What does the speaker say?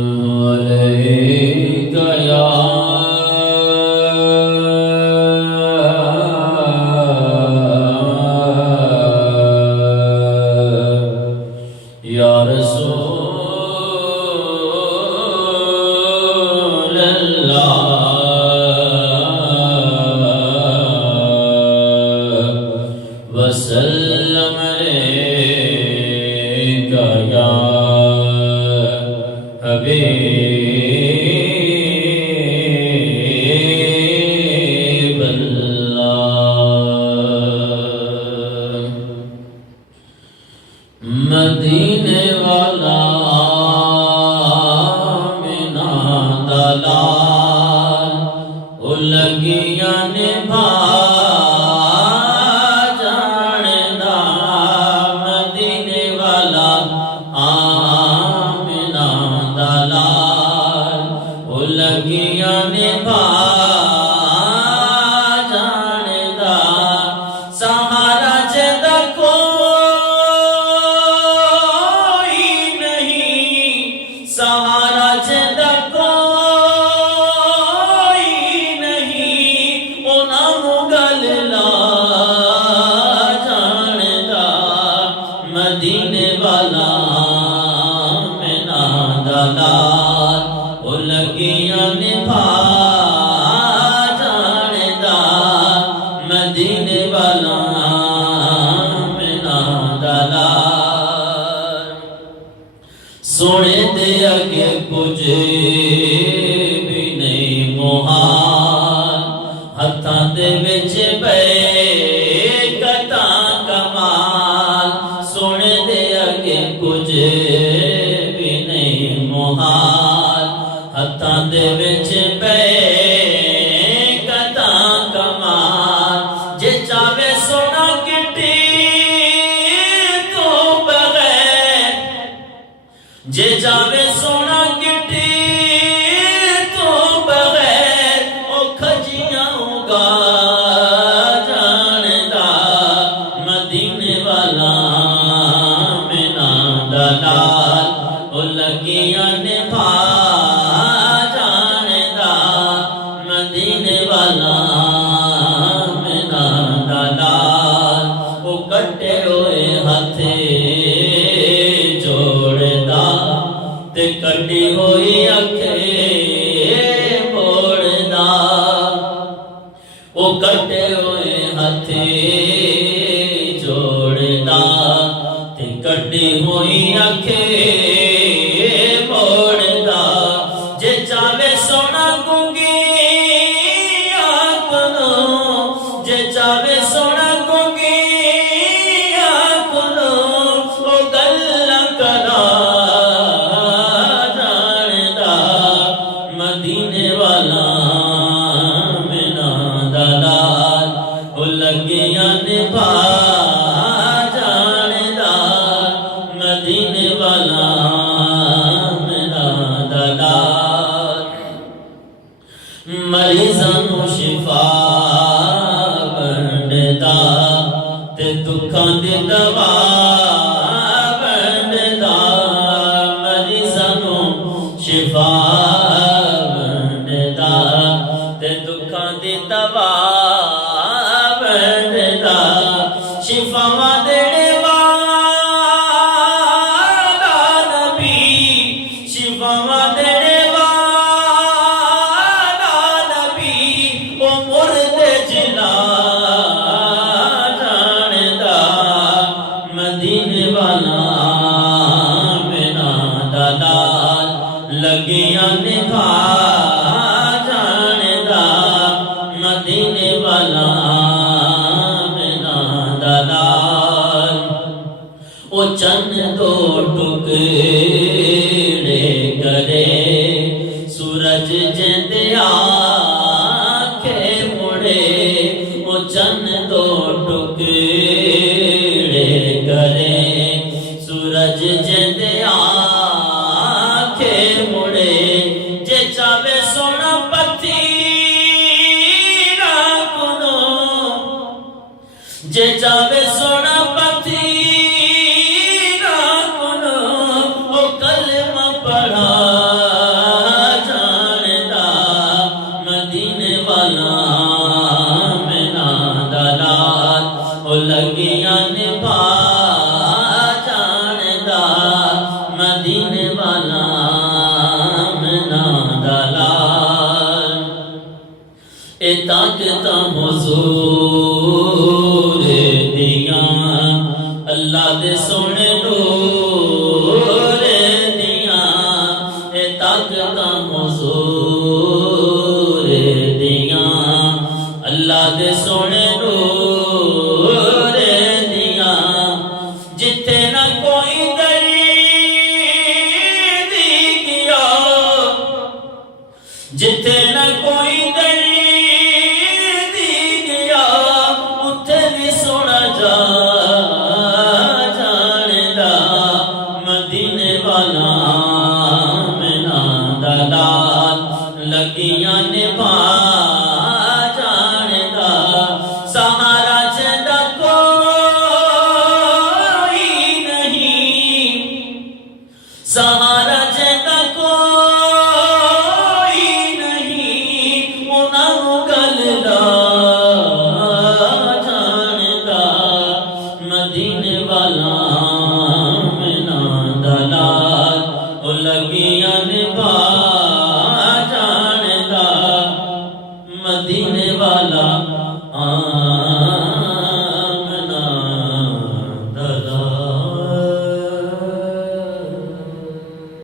عليك يا رسول الله وسلم عليك يا حبيب الله مدینے والا آمنا دلال او لگیاں نبھا جاندا مدینے والا آمنا دلال او لگیاں نبھا جاندا سہارا جدا کوئی نہیں سہارا جدا کوئی نہیں انہاں نوں گل لا جاندا مدینے والا آمنا دلال او لگیاں نبھا جاندا مدینے والا آمنا دلال سونے دے اگے کچھ بھی نہیں محال ہتھاں دے وچ بیکتاں کمال سونے دے اگے کچھ بھی نہیں محال ہتھاں دے وچ بیکتاں کمال جے چاہے سونا کٹی تو بغیر جے چاہے سونا کٹی تو بغیر او کھجیاں اگا جاندا مدینے والا آمنا دلال او لگیاں نبھا جاندا مدینے والا آمنا دلال او کٹے ہوئے ہتھے جوڑدا تے کٹی ہوئی اکھے موڑدا او کٹے ہوئے ہتھے جوڑدا تے کٹی ہوئی اکھے موڑدا جے چاہے سونا گونگی آنکھوں جے چاہے سونا گونگی آنکھوں او گلاں کرا جاندا مدینے والا آمنا دلال او لگیاں نبھا جاندا مدینے والا آمنا دلال مریضاں نوں شفا بنڈدا تے دکھاں دی دوا بنڈدا مریضاں نوں شفا بنڈدا تے دکھاں دی دوا بنڈدا شفاواں دینے والا نبی شفاواں دینے والا نبی او مردے جلا جاندا مدینے والا آمنا دلال لگیاں نبھا جاندا مدینے والا آمنا دلال او چند دو ٹکڑے کرے سورج جندے آنکھیں مڑے او چند دو ٹکڑے کرے سورج جندے آنکھیں مڑے جے چاہے سونا پتھی جے چاہے سونا پتھی او کلمہ پڑھا طاقتاں حضور دیاں اللہ دے سونے نور دیاں جتھے نہ کوئی دری گیا جتھے نہ کوئی دری گیا اتھے بھی سونا جاندا مدینے والا آمنہ دا لال لگیاں نبھا جاندا سہارا جدا کوئی نہیں سہارا جدا کوئی نہیں انہاں نوں گل لا جاندا مدینے والا آمنہ دا لال او لگیاں نبھا جاندا مدینے